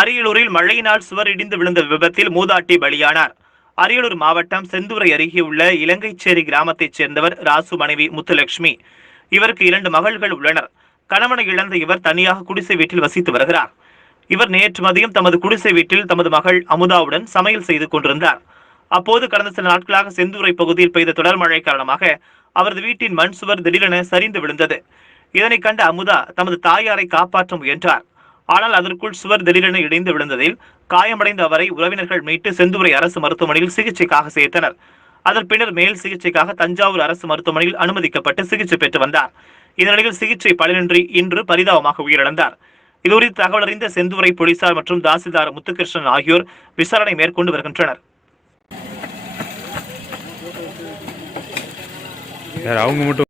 அரியலூரில் மழையினால் சுவர் இடிந்து விழுந்த விபத்தில் மூதாட்டி பலியானார். அரியலூர் மாவட்டம் செந்தூரை அருகே உள்ள இலங்கைச்சேரி கிராமத்தைச் சேர்ந்தவர் ராசு மனைவி முத்துலட்சுமி. இவருக்கு 2 மகள்கள் உள்ளனர். கணவனை இழந்த இவர் தனியாக குடிசை வீட்டில் வசித்து வருகிறார். இவர் நேற்று மதியம் தமது குடிசை வீட்டில் தமது மகள் அமுதாவுடன் சமையல் செய்து கொண்டிருந்தார். அப்போது கடந்த சில நாட்களாக செந்தூரை பகுதியில் பெய்த தொடர் மழை காரணமாக அவரது வீட்டின் மண் சுவர் திடீரென சரிந்து விழுந்தது. இதனை கண்ட அமுதா தமது தாயாரை காப்பாற்ற முயன்றார். ஆனால் அதற்குள் சுவர் திடீரென இடிந்து விழுந்ததில் காயமடைந்த அவரை உறவினர்கள் மீட்டு செந்தூரை அரசு மருத்துவமனையில் சிகிச்சைக்காக சேர்த்தனர். அதன் பின்னர் மேல் சிகிச்சைக்காக தஞ்சாவூர் அரசு மருத்துவமனையில் அனுமதிக்கப்பட்டு சிகிச்சை பெற்று வந்தார். இதனிடையில் சிகிச்சை பலனின்றி இன்று பரிதாபமாக உயிரிழந்தார். இதுகுறித்து தகவல் அறிந்த செந்தூரை போலீசார் மற்றும் தாசில்தார் முத்துகிருஷ்ணன் ஆகியோர் விசாரணை மேற்கொண்டு வருகின்றனர். அவங்க மட்டும்